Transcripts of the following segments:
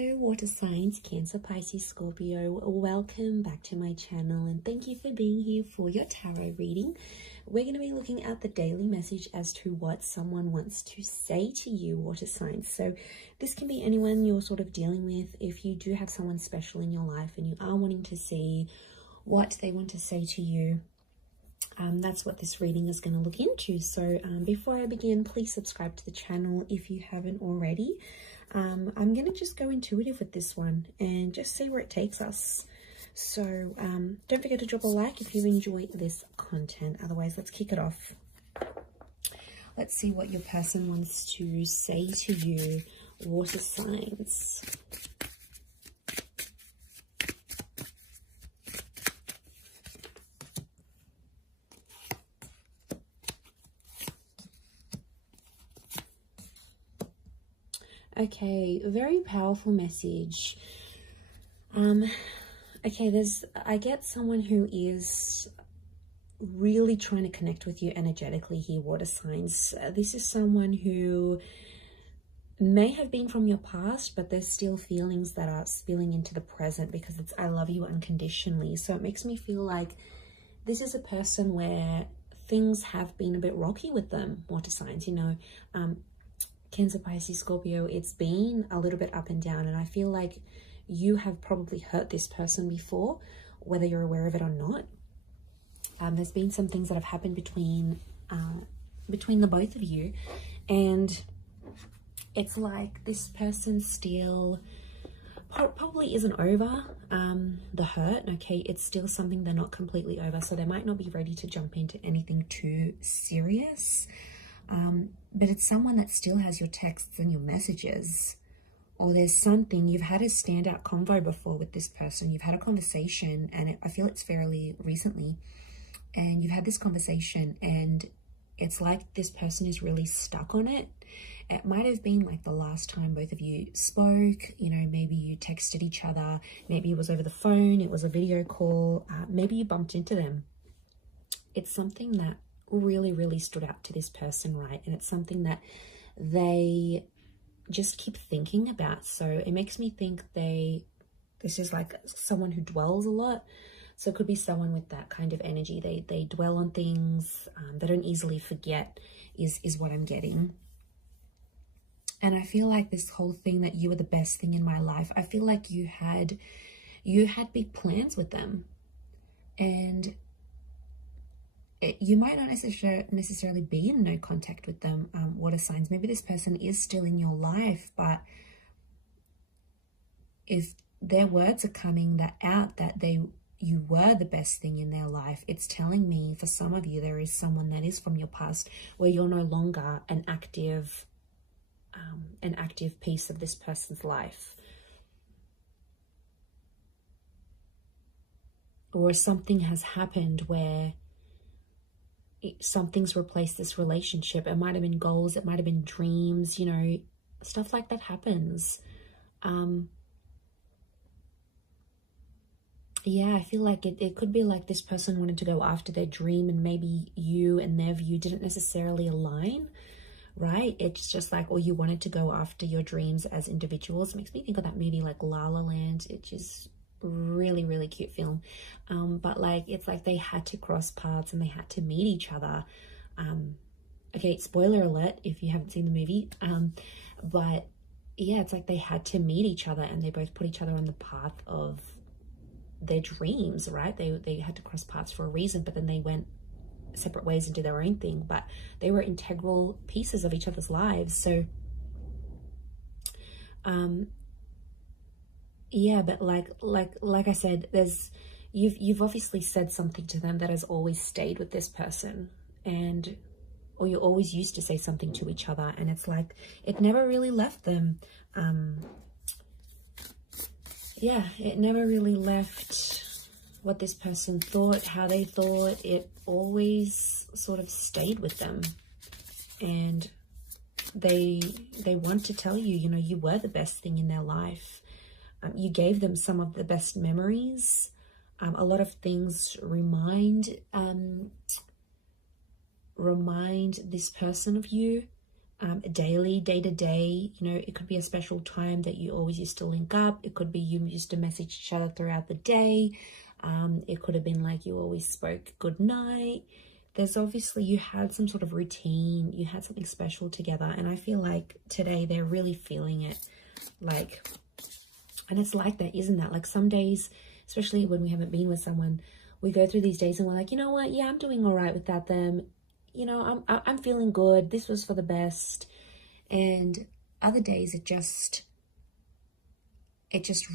Hello water signs, Cancer, Pisces, Scorpio. Welcome back to my channel and thank you for being here for your tarot reading. We're going to be looking at the daily message as to what someone wants to say to you, water signs. So this can be anyone you're sort of dealing with. If you do have someone special in your life and you are wanting to see what they want to say to you, that's what this reading is going to look into. So before I begin, please subscribe to the channel if you haven't already. I'm going to just go intuitive with this one and just see where it takes us. So don't forget to drop a like if you enjoy this content. Otherwise, let's kick it off. Let's see what your person wants to say to you, water signs. Okay, very powerful message. Okay, I get someone who is really trying to connect with you energetically here, water signs. This is someone who may have been from your past, but there's still feelings that are spilling into the present because it's I love you unconditionally. So it makes me feel like this is a person where things have been a bit rocky with them, water signs, you know. Cancer, Pisces, Scorpio, it's been a little bit up and down, and I feel like you have probably hurt this person before, whether you're aware of it or not. There's been some things that have happened between the both of you, and it's like this person still probably isn't over the hurt. Okay, it's still something they're not completely over, so they might not be ready to jump into anything too serious. But it's someone that still has your texts and your messages, or there's something, you've had a standout convo before with this person. You've had a conversation, and I feel it's fairly recently, and you've had this conversation and it's like this person is really stuck on it. It might have been like the last time both of you spoke, you know, maybe you texted each other, maybe it was over the phone, it was a video call, maybe you bumped into them. It's something that really stood out to this person, right? And it's something that they just keep thinking about. So it makes me think this is like someone who dwells a lot. So it could be someone with that kind of energy. They dwell on things, they don't easily forget is what I'm getting. And I feel like this whole thing that you were the best thing in my life, I feel like you had big plans with them, and you might not necessarily be in no contact with them, water signs. Maybe this person is still in your life, but if their words are coming out that you were the best thing in their life, it's telling me for some of you there is someone that is from your past where you're no longer an active piece of this person's life. Or something has happened where something's replaced this relationship. It might have been goals, it might have been dreams, you know, stuff like that happens. Yeah, I feel like it could be like this person wanted to go after their dream, and maybe you and their view didn't necessarily align, right? It's just like, or you wanted to go after your dreams as individuals. It makes me think of that movie like La La Land, which is really cute film, but like it's like they had to cross paths and they had to meet each other. Okay, spoiler alert if you haven't seen the movie, but yeah, it's like they had to meet each other and they both put each other on the path of their dreams, right? They had to cross paths for a reason, but then they went separate ways and did their own thing, but they were integral pieces of each other's lives. So yeah, but like I said, you've obviously said something to them that has always stayed with this person, or you always used to say something to each other, and it's like it never really left them. Yeah, it never really left what this person thought, how they thought. It always sort of stayed with them, and they want to tell you, you know, you were the best thing in their life. You gave them some of the best memories. A lot of things remind this person of you. daily, day to day. You know, it could be a special time that you always used to link up. It could be you used to message each other throughout the day. It could have been like you always spoke good night. There's obviously, you had some sort of routine, you had something special together, and I feel like today they're really feeling it. Like, and it's like that, isn't that? Like some days, especially when we haven't been with someone, we go through these days and we're like, you know what, yeah, I'm doing all right without them. You know, I'm feeling good. This was for the best. And other days it just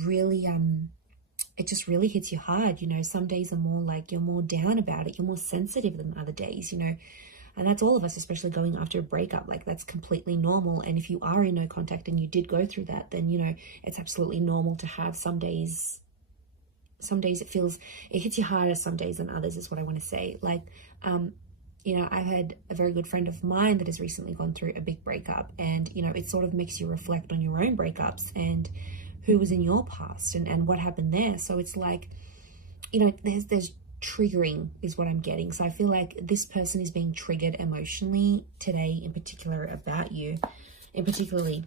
really hits you hard. You know, some days are more like you're more down about it, you're more sensitive than other days, you know. And that's all of us, especially going after a breakup. Like, that's completely normal. And if you are in no contact and you did go through that, then, you know, it's absolutely normal to have some days it hits you harder some days than others, is what I want to say. Like, you know, I've had a very good friend of mine that has recently gone through a big breakup, and, you know, it sort of makes you reflect on your own breakups and who was in your past and what happened there. So it's like, you know, there's triggering is what I'm getting. So I feel like this person is being triggered emotionally today, in particular about you, in particularly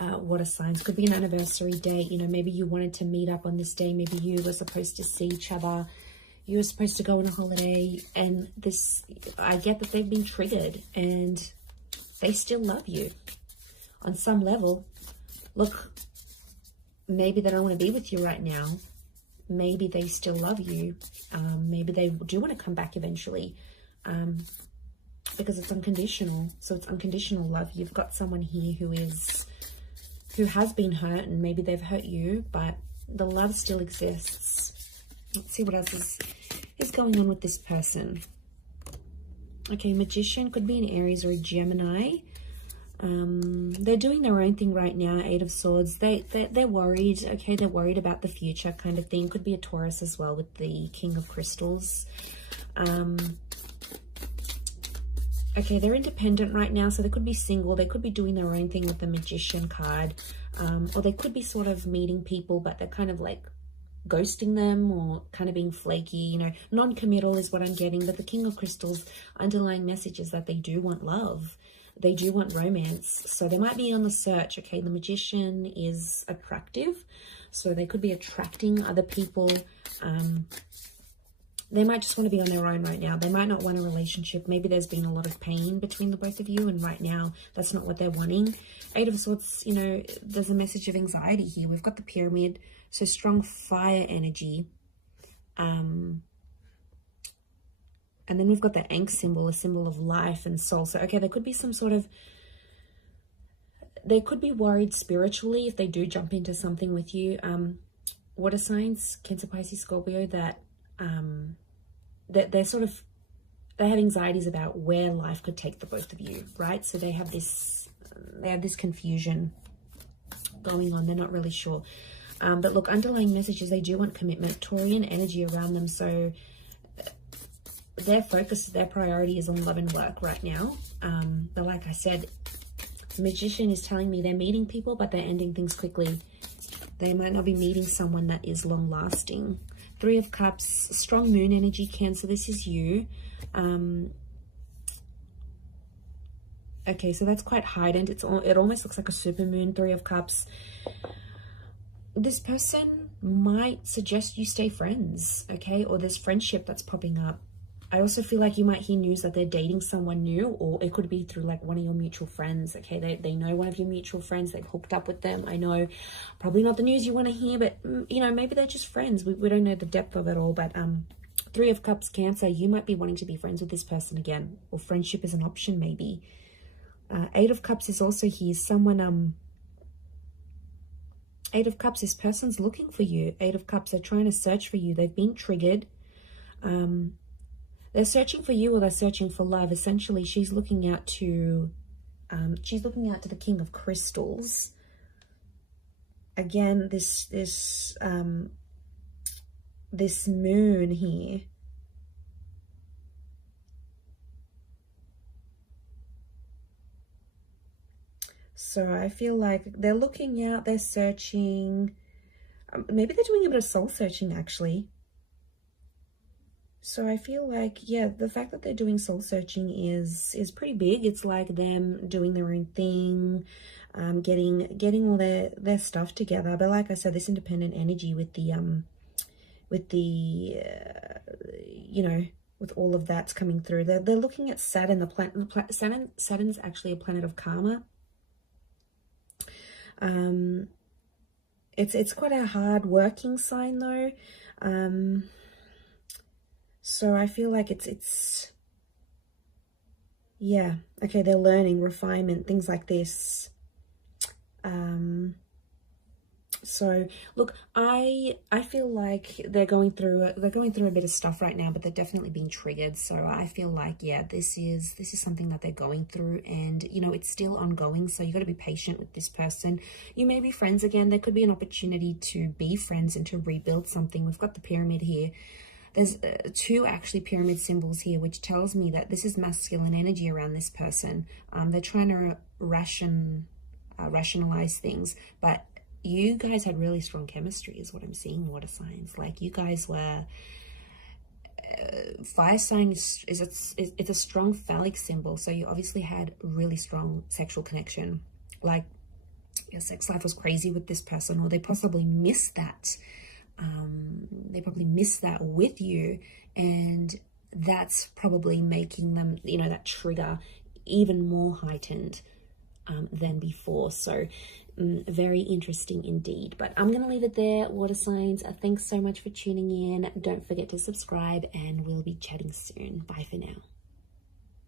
water signs. Could be an anniversary date. You know, maybe you wanted to meet up on this day. Maybe you were supposed to see each other. You were supposed to go on a holiday, and this, I get that they've been triggered and they still love you on some level. Look, maybe they don't want to be with you right now. Maybe they still love you. Maybe they do want to come back eventually, because it's unconditional. So it's unconditional love. You've got someone here who has been hurt, and maybe they've hurt you, but the love still exists. Let's see what else is going on with this person. Okay, Magician could be an Aries or a Gemini. They're doing their own thing right now. 8 of Swords. They're worried. Okay, they're worried about the future kind of thing. Could be a Taurus as well with the King of Crystals. Okay, they're independent right now, so they could be single. They could be doing their own thing with the Magician card. Or they could be sort of meeting people, but they're kind of like ghosting them or kind of being flaky, you know. Non-committal is what I'm getting. But the King of Crystals, underlying message is that they do want love. They do want romance. So they might be on the search. Okay, the Magician is attractive, so they could be attracting other people. They might just want to be on their own right now. They might not want a relationship. Maybe there's been a lot of pain between the both of you, and right now that's not what they're wanting. 8 of Swords, you know, there's a message of anxiety here. We've got the Pyramid, so strong fire energy. And then we've got the Ankh symbol, a symbol of life and soul. So, okay, there could be some sort of, they could be worried spiritually if they do jump into something with you. Water signs, Cancer, Pisces, Scorpio, that they're sort of, they have anxieties about where life could take the both of you, right? So they have this confusion going on. They're not really sure. But look, underlying messages, they do want commitment, Taurian energy around them. So their focus, their priority is on love and work right now. But like I said, the Magician is telling me they're meeting people, but they're ending things quickly. They might not be meeting someone that is long lasting. 3 of Cups, strong moon energy, Cancer, this is you. Okay, so that's quite heightened. It almost looks like a super moon. 3 of Cups. This person might suggest you stay friends, okay? Or there's friendship that's popping up. I also feel like you might hear news that they're dating someone new, or it could be through like one of your mutual friends, okay? They know one of your mutual friends, they've hooked up with them. I know probably not the news you want to hear, but you know, maybe they're just friends. We don't know the depth of it all, but 3 of Cups, Cancer, you might be wanting to be friends with this person again, or friendship is an option maybe. 8 of Cups is also here. Someone, 8 of Cups, this person's looking for you. 8 of Cups, they're trying to search for you. They've been triggered. They're searching for you, or they're searching for love. Essentially, she's looking out to the King of Crystals. Again, this moon here. So I feel like they're looking out, they're searching. Maybe they're doing a bit of soul searching, actually. So I feel like, yeah, the fact that they're doing soul searching is pretty big. It's like them doing their own thing, getting all their stuff together. But like I said, this independent energy with the you know, with all of that's coming through, they're looking at Saturn. The planet Saturn's actually a planet of karma. It's quite a hard working sign though. So I feel like it's yeah, okay, they're learning, refinement, things like this. So look, I feel like they're going through a bit of stuff right now, but they're definitely being triggered. So I feel like, yeah, this is something that they're going through, and you know, it's still ongoing. So you got to be patient with this person. You may be friends again. There could be an opportunity to be friends and to rebuild something. We've got the pyramid here. There's two actually pyramid symbols here, which tells me that this is masculine energy around this person. They're trying to rationalize things, but you guys had really strong chemistry is what I'm seeing, water signs. Like you guys were, fire sign it's a strong phallic symbol. So you obviously had really strong sexual connection. Like your sex life was crazy with this person, or they possibly missed that. They probably missed that with you, and that's probably making them, you know, that trigger even more heightened than before. So very interesting indeed. But I'm going to leave it there, water signs. Thanks so much for tuning in. Don't forget to subscribe, and we'll be chatting soon. Bye for now.